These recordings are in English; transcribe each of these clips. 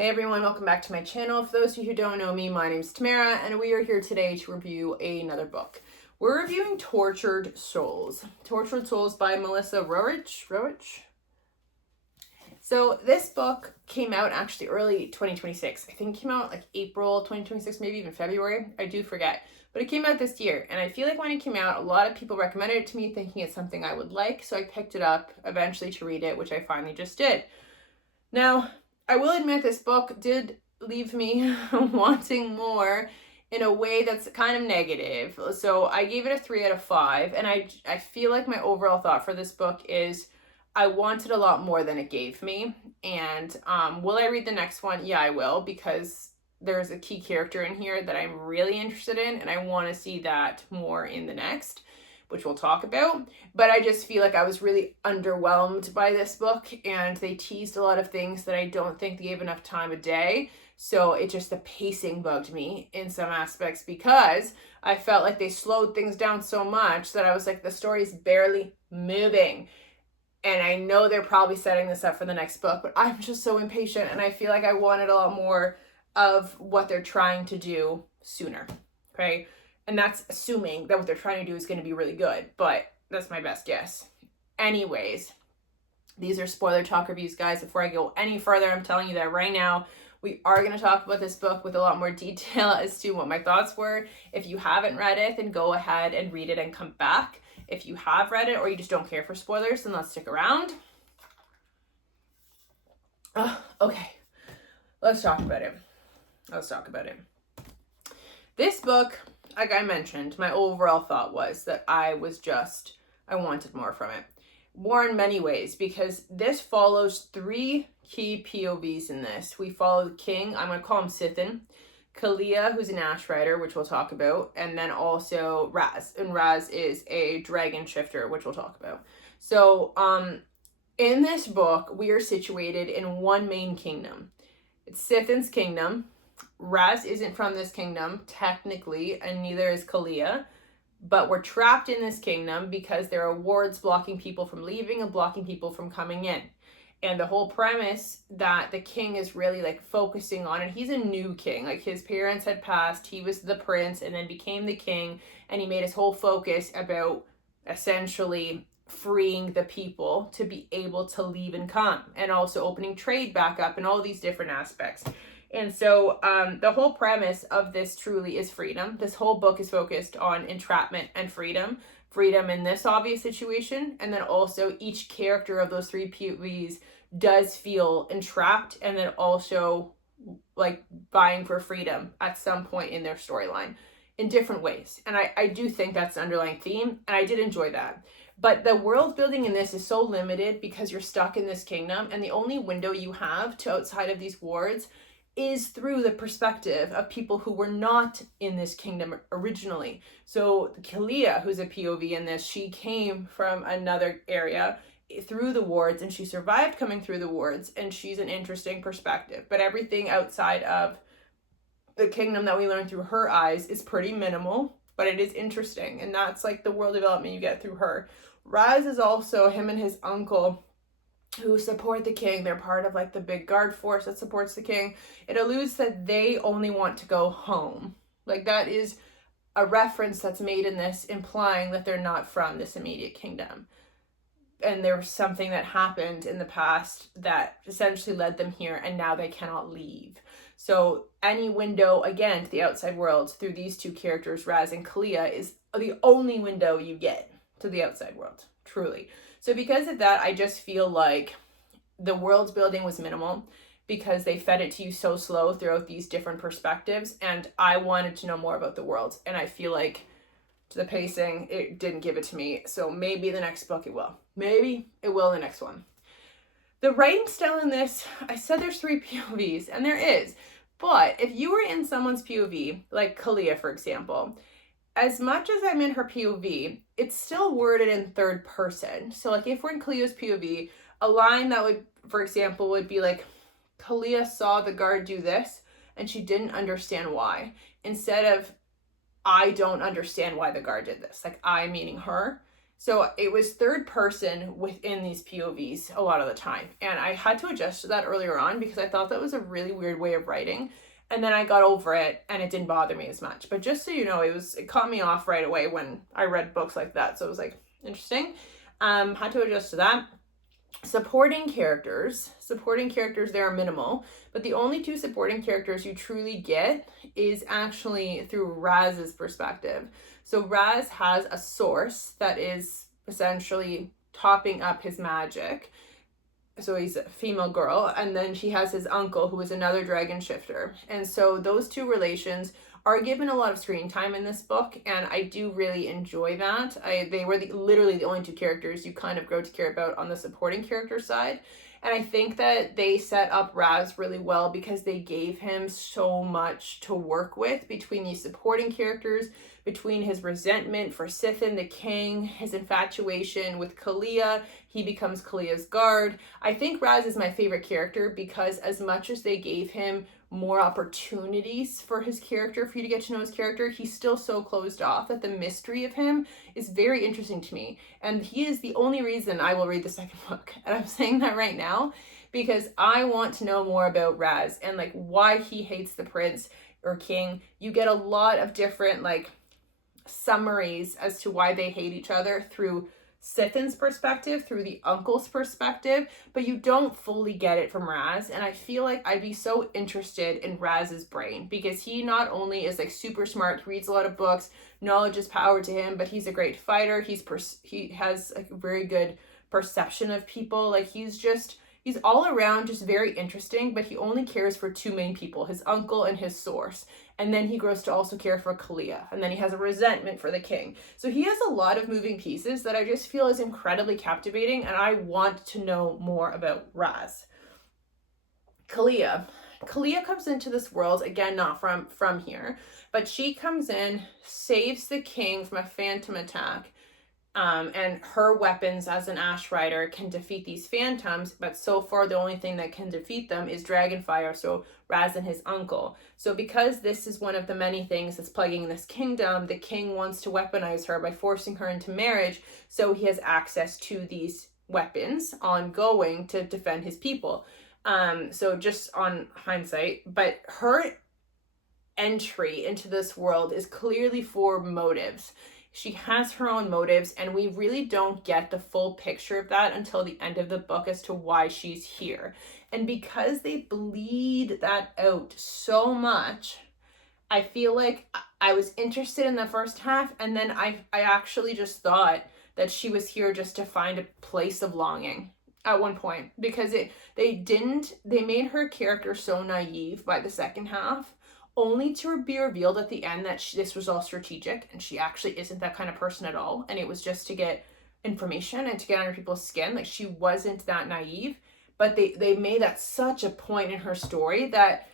Hey everyone, welcome back to my channel. For those of you who don't know me, my name is Tamara, and we are here today to review another book. We're reviewing Tortured Souls. Tortured Souls by Melissa Roerich. So this book came out actually early 2026. I think it came out like April 2026, maybe even February. I do forget. But it came out this year, and I feel like when it came out, a lot of people recommended it to me thinking it's something I would like, so I picked it up eventually to read it, which I finally just did. Now, I will admit this book did leave me wanting more in a way that's kind of negative. So I gave it a 3 out of 5, and I feel like my overall thought for this book is I wanted a lot more than it gave me. And will I read the next one? Yeah, I will, because there's a key character in here that I'm really interested in, and I want to see that more in the next, which we'll talk about. But I just feel like I was really underwhelmed by this book, and they teased a lot of things that I don't think they gave enough time of day. So it just, the pacing bugged me in some aspects because I felt like they slowed things down so much that I was like, the story's barely moving. And I know they're probably setting this up for the next book, but I'm just so impatient, and I feel like I wanted a lot more of what they're trying to do sooner, okay? And that's assuming that what they're trying to do is going to be really good, but that's my best guess. Anyways, these are spoiler talk reviews, guys. Before I go any further, I'm telling you that right now, we are going to talk about this book with a lot more detail as to what my thoughts were. If you haven't read it, then go ahead and read it and come back. If you have read it or you just don't care for spoilers, then let's stick around. Okay, let's talk about it. This book, like I mentioned, my overall thought was that I wanted more from it. More in many ways, because this follows 3 key POVs in this. We follow the king, I'm going to call him Sithin, Kalia, who's an Ash Rider, which we'll talk about, and then also Raz. And Raz is a dragon shifter, which we'll talk about. So, in this book, we are situated in one main kingdom. It's Sithin's kingdom. Raz isn't from this kingdom, technically, and neither is Kalia. But we're trapped in this kingdom because there are wards blocking people from leaving and blocking people from coming in. And the whole premise that the king is really like focusing on, and he's a new king, like his parents had passed, he was the prince and then became the king, and he made his whole focus about essentially freeing the people to be able to leave and come, and also opening trade back up and all these different aspects. And so the whole premise of this truly is freedom. This whole book is focused on entrapment and freedom. Freedom in this obvious situation, and then also each character of those 3 POVs does feel entrapped and then also like vying for freedom at some point in their storyline in different ways. And I do think that's the underlying theme, and I did enjoy that. But the world building in this is so limited because you're stuck in this kingdom, and the only window you have to outside of these wards is through the perspective of people who were not in this kingdom originally. So Kalia, who's a POV in this, she came from another area through the wards, and she survived coming through the wards, and she's an interesting perspective. But everything outside of the kingdom that we learn through her eyes is pretty minimal, but it is interesting, and that's like the world development you get through her. Raz is also him and his uncle who support the king. They're part of like the big guard force that supports the king. It alludes that they only want to go home. Like that is a reference that's made in this, implying that they're not from this immediate kingdom. And there was something that happened in the past that essentially led them here, and now they cannot leave. So any window, again, to the outside world through these 2 characters, Raz and Kalia, is the only window you get to the outside world, truly. So because of that, I just feel like the world building was minimal because they fed it to you so slow throughout these different perspectives, and I wanted to know more about the world, and I feel like the pacing, it didn't give it to me. So maybe the next book it will. Maybe it will in the next one. The writing style in this, I said there's 3 POVs, and there is, but if you were in someone's POV, like Kalia, for example, as much as I'm in her POV, it's still worded in 3rd person. So like if we're in Kalia's POV, a line that would, for example, would be like, Kalia saw the guard do this and she didn't understand why. Instead of, I don't understand why the guard did this. Like I meaning her. So it was third person within these POVs a lot of the time. And I had to adjust to that earlier on because I thought that was a really weird way of writing. And then I got over it and it didn't bother me as much. But just so you know, it caught me off right away when I read books like that. So it was like, interesting. Had to adjust to that. Supporting characters, they are minimal, but the only two supporting characters you truly get is actually through Raz's perspective. So Raz has a source that is essentially topping up his magic. So he's a female girl, and then she has his uncle who is another dragon shifter. And so those two relations are given a lot of screen time in this book, and I do really enjoy that. They were literally the only two characters you kind of grow to care about on the supporting character side. And I think that they set up Raz really well because they gave him so much to work with between these supporting characters, between his resentment for Sithin the king, his infatuation with Kalia, he becomes Kalia's guard. I think Raz is my favorite character because as much as they gave him more opportunities for his character, for you to get to know his character, he's still so closed off that the mystery of him is very interesting to me. And he is the only reason I will read the second book. And I'm saying that right now because I want to know more about Raz and like why he hates the prince or king. You get a lot of different like summaries as to why they hate each other through Sithin's perspective, through the uncle's perspective, but you don't fully get it from Raz. And I feel like I'd be so interested in Raz's brain because he not only is like super smart, reads a lot of books, knowledge is power to him, but he's a great fighter. He has like a very good perception of people. Like he's all around just very interesting, but he only cares for two main people, his uncle and his source. And then he grows to also care for Kalia. And then he has a resentment for the king. So he has a lot of moving pieces that I just feel is incredibly captivating. And I want to know more about Raz. Kalia comes into this world, again, not from here, but she comes in, saves the king from a phantom attack. And her weapons as an Ash Rider can defeat these phantoms, but so far the only thing that can defeat them is Dragonfire, so Raz and his uncle. So because this is one of the many things that's plaguing this kingdom, the king wants to weaponize her by forcing her into marriage, so he has access to these weapons ongoing to defend his people. So just on hindsight, but her entry into this world is clearly for motives. She has her own motives, and we really don't get the full picture of that until the end of the book as to why she's here. And because they bleed that out so much, I feel like I was interested in the first half, and then I actually just thought that she was here just to find a place of longing at one point, because they made her character so naive by the second half, only to be revealed at the end that this was all strategic and she actually isn't that kind of person at all, and it was just to get information and to get under people's skin. Like, she wasn't that naive, but they made that such a point in her story that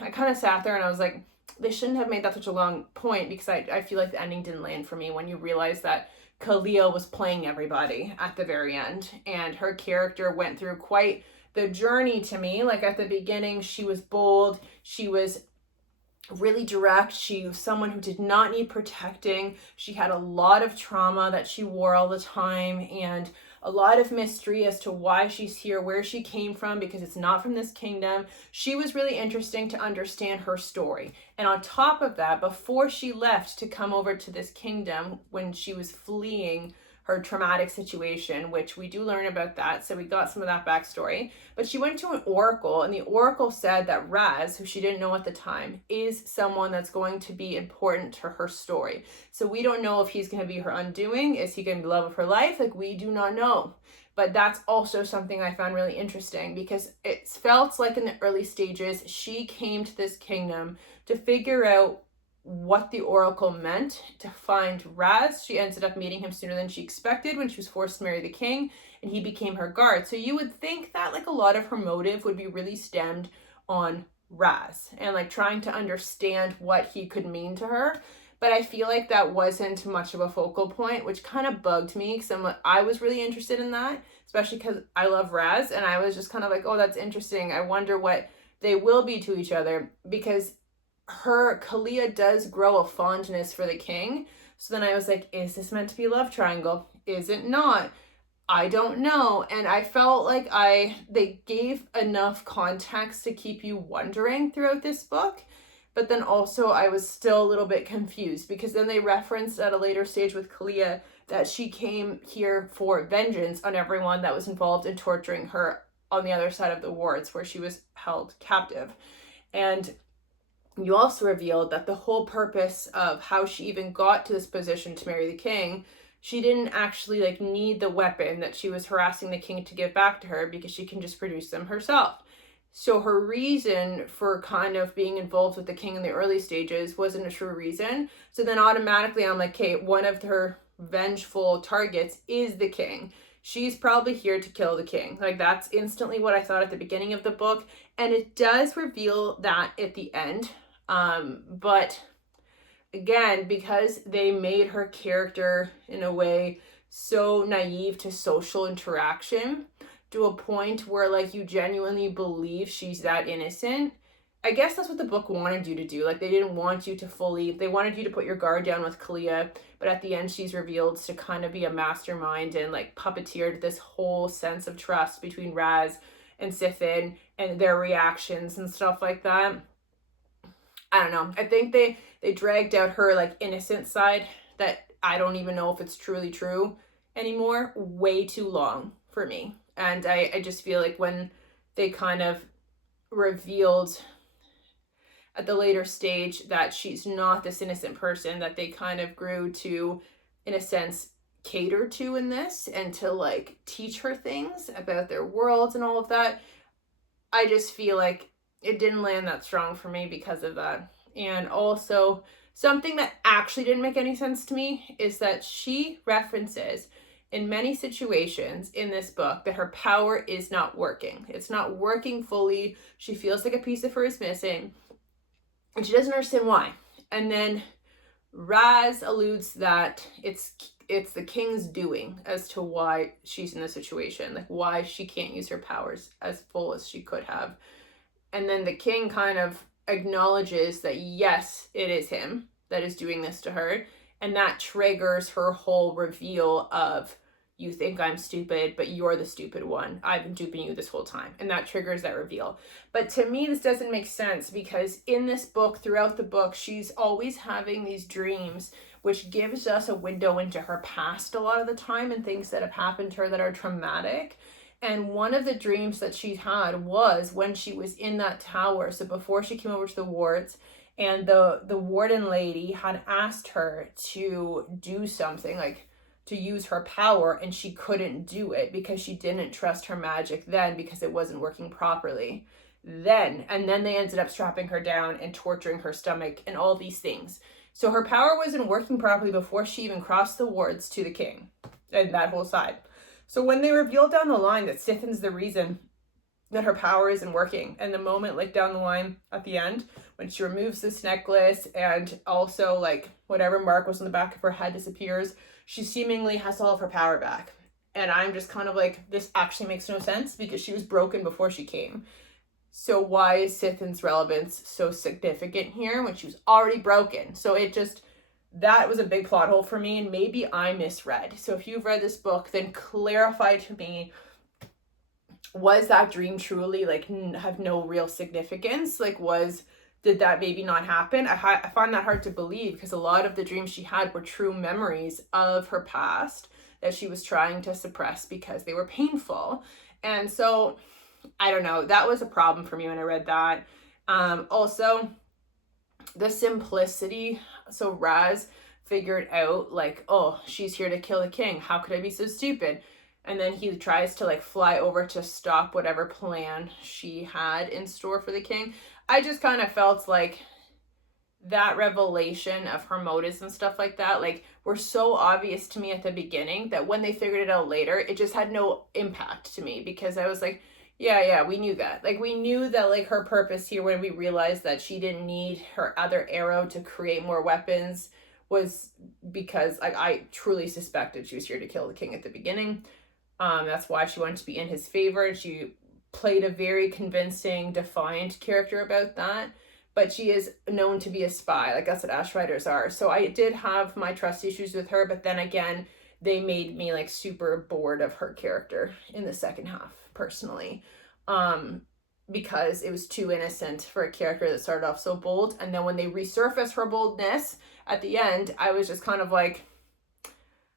I kind of sat there and I was like, they shouldn't have made that such a long point, because I feel like the ending didn't land for me when you realize that Kalia was playing everybody at the very end, and her character went through quite the journey to me. Like, at the beginning, she was bold, she was really direct, she was someone who did not need protecting, she had a lot of trauma that she wore all the time, and a lot of mystery as to why she's here, where she came from, because it's not from this kingdom. She was really interesting to understand her story. And on top of that, before she left to come over to this kingdom, when she was fleeing her traumatic situation, which we do learn about that, so we got some of that backstory. But she went to an oracle, and the oracle said that Raz, who she didn't know at the time, is someone that's going to be important to her story. So we don't know if he's going to be her undoing. Is he going to be the love of her life? Like, we do not know. But that's also something I found really interesting, because it felt like in the early stages, she came to this kingdom to figure out what the oracle meant, to find Raz. She ended up meeting him sooner than she expected when she was forced to marry the king, and he became her guard. So you would think that like a lot of her motive would be really stemmed on Raz and like trying to understand what he could mean to her. But I feel like that wasn't much of a focal point, which kind of bugged me, because I was really interested in that, especially because I love Raz, and I was just kind of like, oh, that's interesting. I wonder what they will be to each other, because Kalia does grow a fondness for the king, So then I was like, is this meant to be a love triangle? Is it not? I don't know. And I felt like they gave enough context to keep you wondering throughout this book. But then also I was still a little bit confused, because then they referenced at a later stage with Kalia that she came here for vengeance on everyone that was involved in torturing her on the other side of the wards where she was held captive. And you also revealed that the whole purpose of how she even got to this position to marry the king, she didn't actually like need the weapon that she was harassing the king to give back to her, because she can just produce them herself. So her reason for kind of being involved with the king in the early stages wasn't a true reason. So then automatically I'm like, okay, one of her vengeful targets is the king. She's probably here to kill the king. Like, that's instantly what I thought at the beginning of the book. And it does reveal that at the end. But again, because they made her character in a way so naive to social interaction, to a point where like you genuinely believe she's that innocent. I guess that's what the book wanted you to do. Like, they didn't want you to they wanted you to put your guard down with Kalia, but at the end she's revealed to kind of be a mastermind and like puppeteered this whole sense of trust between Raz and Sithin and their reactions and stuff like that. I don't know. I think they dragged out her like innocent side that I don't even know if it's truly true anymore way too long for me. And I just feel like when they kind of revealed at the later stage that she's not this innocent person that they kind of grew to, in a sense, cater to in this, and to like teach her things about their worlds and all of that, I just feel like it didn't land that strong for me because of that. And also, something that actually didn't make any sense to me is that she references in many situations in this book that her power is not working. It's not working fully. She feels like a piece of her is missing, and she doesn't understand why. And then Raz alludes that it's the king's doing as to why she's in this situation, like why she can't use her powers as full as she could have. And then the king kind of acknowledges that yes, it is him that is doing this to her, and that triggers her whole reveal of, you think I'm stupid, but you're the stupid one. I've been duping you this whole time. And that triggers that reveal. But to me, this doesn't make sense, because in this book, throughout the book, she's always having these dreams, which gives us a window into her past a lot of the time and things that have happened to her that are traumatic. And one of the dreams that she had was when she was in that tower. So before she came over to the wards, and the warden lady had asked her to do something, like to use her power, and she couldn't do it because she didn't trust her magic then, because it wasn't working properly then. And then they ended up strapping her down and torturing her stomach and all these things. So her power wasn't working properly before she even crossed the wards to the king and that whole side. So when they revealed down the line that Sithin's the reason that her power isn't working, and the moment like down the line at the end when she removes this necklace, and also like whatever mark was on the back of her head disappears, she seemingly has all of her power back. And I'm just kind of like, this actually makes no sense, because she was broken before she came. So why is Sithin's relevance so significant here when she was already broken? So it just, that was a big plot hole for me, and maybe I misread. So if you've read this book, then clarify to me, was that dream truly like have no real significance? Like, did that maybe not happen? I find that hard to believe, because a lot of the dreams she had were true memories of her past that she was trying to suppress because they were painful. And so, I don't know, that was a problem for me when I read that. Also, the simplicity. So Raz figured out like, oh, she's here to kill the king. How could I be so stupid? And then he tries to like fly over to stop whatever plan she had in store for the king. I just kind of felt like that revelation of her motives and stuff like that, like, were so obvious to me at the beginning that when they figured it out later, it just had no impact to me, because I was like, yeah, we knew that. Like, we knew that like her purpose here, when we realized that she didn't need her other arrow to create more weapons, was because like I truly suspected she was here to kill the king at the beginning. That's why she wanted to be in his favor. She played a very convincing, defiant character about that. but she is known to be a spy. Like, that's what Ash Riders are. So I did have my trust issues with her, but then again, they made me like super bored of her character in the second half, personally. Because it was too innocent for a character that started off so bold. And then when they resurface her boldness at the end, I was just kind of like,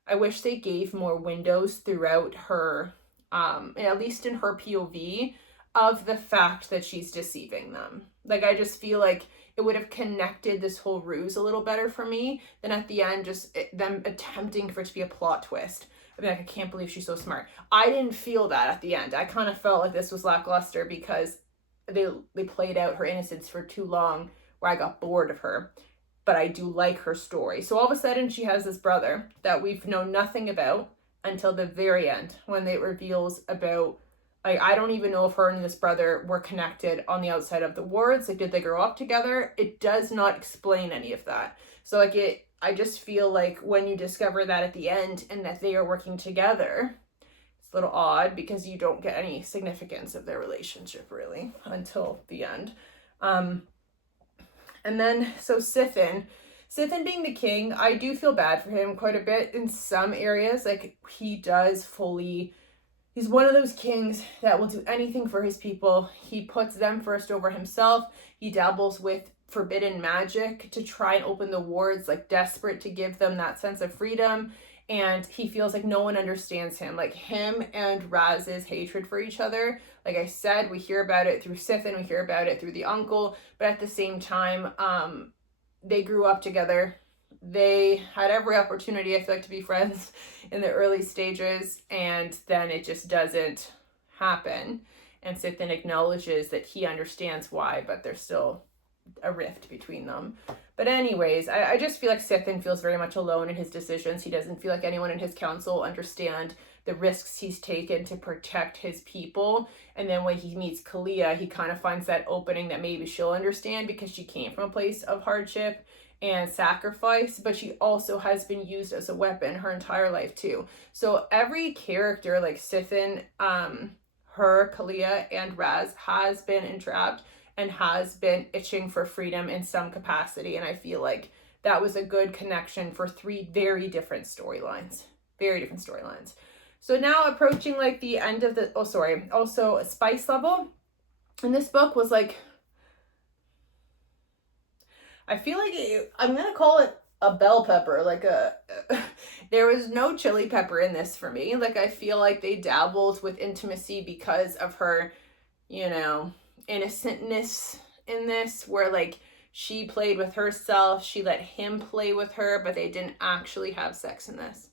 I wish they gave more windows throughout her, at least in her POV, of the fact that she's deceiving them. Like, I just feel like it would have connected this whole ruse a little better for me than at the end, just them attempting for it to be a plot twist. I mean, like, I can't believe she's so smart. I didn't feel that at the end. I kind of felt like this was lackluster because they played out her innocence for too long, where I got bored of her. But I do like her story. So all of a sudden she has this brother that we've known nothing about until the very end, when it reveals about, like, I don't even know if her and this brother were connected on the outside of the wards. Like, did they grow up together? It does not explain any of that. So like, I just feel like when you discover that at the end and that they are working together, it's a little odd because you don't get any significance of their relationship really until the end. And then, so Sithin being the king, I do feel bad for him quite a bit in some areas. Like, he's one of those kings that will do anything for his people. He puts them first over himself. He dabbles with forbidden magic to try and open the wards, like desperate to give them that sense of freedom. And he feels like no one understands him. Like, him and Raz's hatred for each other, like I said, we hear about it through Sithin, we hear about it through the uncle, but at the same time, they grew up together. They had every opportunity, I feel like, to be friends in the early stages, and then it just doesn't happen. And Sithin acknowledges that he understands why, but there's still a rift between them. But anyways, I just feel like Sithin feels very much alone in his decisions. He doesn't feel like anyone in his council understand the risks he's taken to protect his people. And then when he meets Kalia, he kind of finds that opening that maybe she'll understand because she came from a place of hardship and sacrifice, but she also has been used as a weapon her entire life too. So every character like Sithin, her, Kalia, and Raz has been entrapped and has been itching for freedom in some capacity. And I feel like that was a good connection for three very different storylines. Very different storylines. So now approaching like the end of the, also spice level in this book was like, I feel like I'm going to call it a bell pepper. Like there was no chili pepper in this for me. Like, I feel like they dabbled with intimacy because of her, you know, innocentness in this, where like she played with herself, she let him play with her, but they didn't actually have sex in this.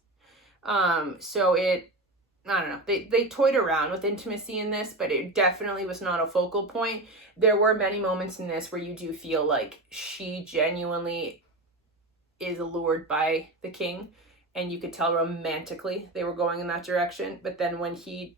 So I don't know, they toyed around with intimacy in this, but it definitely was not a focal point. There were many moments in this where you do feel like she genuinely is allured by the king, and you could tell romantically they were going in that direction. But then when he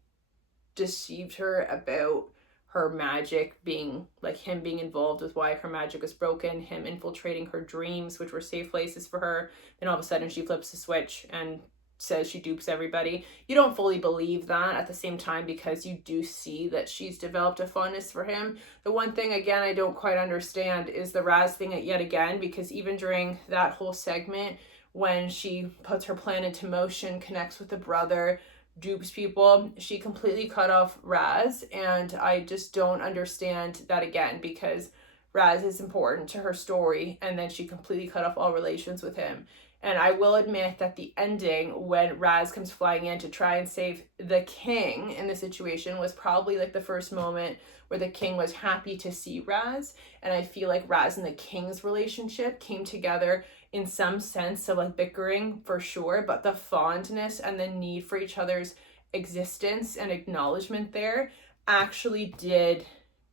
deceived her about her magic being, like, him being involved with why her magic was broken, him infiltrating her dreams, which were safe places for her, then all of a sudden she flips the switch and says she dupes everybody. You don't fully believe that at the same time, because you do see that she's developed a fondness for him. The one thing, again, I don't quite understand is the Raz thing yet again, because even during that whole segment, when she puts her plan into motion, connects with the brother, dupes people, she completely cut off Raz, and I just don't understand that again, because Raz is important to her story, and then she completely cut off all relations with him. And I will admit that the ending, when Raz comes flying in to try and save the king in the situation, was probably like the first moment where the king was happy to see Raz. And I feel like Raz and the king's relationship came together in some sense of like bickering for sure, but the fondness and the need for each other's existence and acknowledgement there actually did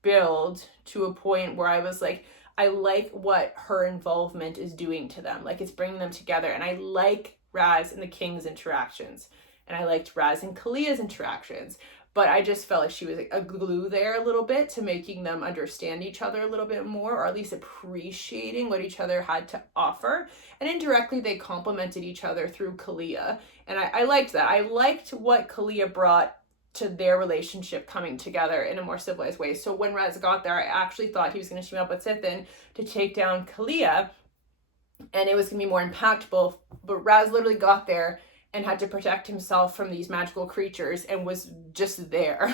build to a point where I was like, I like what her involvement is doing to them. Like, it's bringing them together. And I like Raz and the king's interactions. And I liked Raz and Kalia's interactions. But I just felt like she was like a glue there a little bit to making them understand each other a little bit more, or at least appreciating what each other had to offer. And indirectly, they complemented each other through Kalia. And I liked that. I liked what Kalia brought to their relationship coming together in a more civilized way. So when Raz got there, I actually thought he was going to team up with Sithin to take down Kalia, and it was going to be more impactful. But Raz literally got there and had to protect himself from these magical creatures and was just there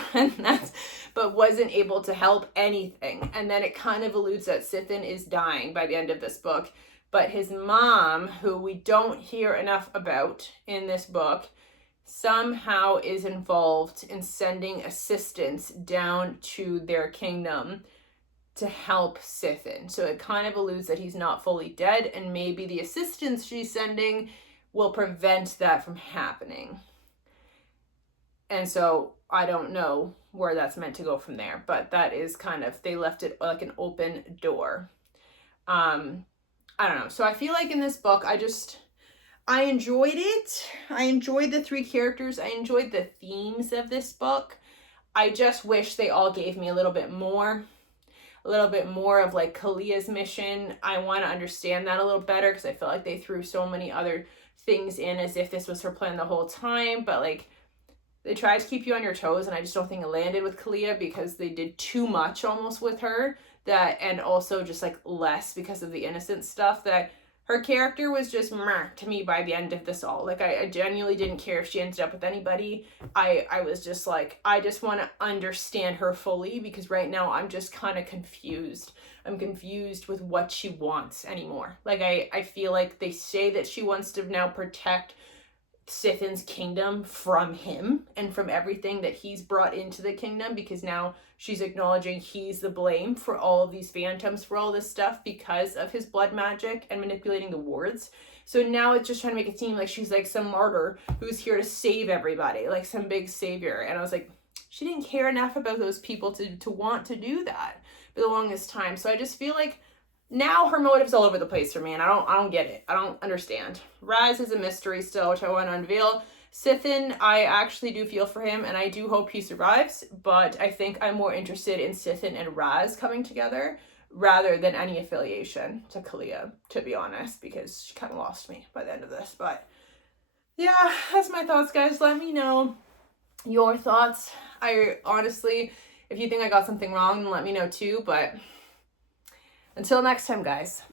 but wasn't able to help anything. And then it kind of alludes that Sithin is dying by the end of this book, but his mom, who we don't hear enough about in this book, somehow is involved in sending assistance down to their kingdom to help Sithin. So it kind of alludes that he's not fully dead, and maybe the assistance she's sending will prevent that from happening. And so I don't know where that's meant to go from there, but that is kind of, they left it like an open door. I don't know. So I feel like in this book, I enjoyed it. I enjoyed the 3 characters. I enjoyed the themes of this book. I just wish they all gave me a little bit more of like Kalia's mission. I want to understand that a little better, because I feel like they threw so many other things in as if this was her plan the whole time, but like they tried to keep you on your toes, and I just don't think it landed with Kalia, because they did too much almost with her, that, and also just like less because of the innocent stuff, that her character was just meh to me by the end of this all. Like I genuinely didn't care if she ended up with anybody. I was just like, I just want to understand her fully, because right now I'm just kind of confused. I'm confused with what she wants anymore. Like I feel like they say that she wants to now protect Sithin's kingdom from him and from everything that he's brought into the kingdom, because now she's acknowledging he's the blame for all of these phantoms, for all this stuff, because of his blood magic and manipulating the wards. So now it's just trying to make it seem like she's like some martyr who's here to save everybody, like some big savior. And I was like, she didn't care enough about those people to want to do that for the longest time. So I just feel like now her motive's all over the place for me, and I don't get it. I don't understand. Raz is a mystery still, which I want to unveil. Sithin, I actually do feel for him, and I do hope he survives, but I think I'm more interested in Sithin and Raz coming together rather than any affiliation to Kalia, to be honest, because she kind of lost me by the end of this. But yeah, that's my thoughts, guys. Let me know your thoughts. I honestly, if you think I got something wrong, then let me know too, but until next time, guys.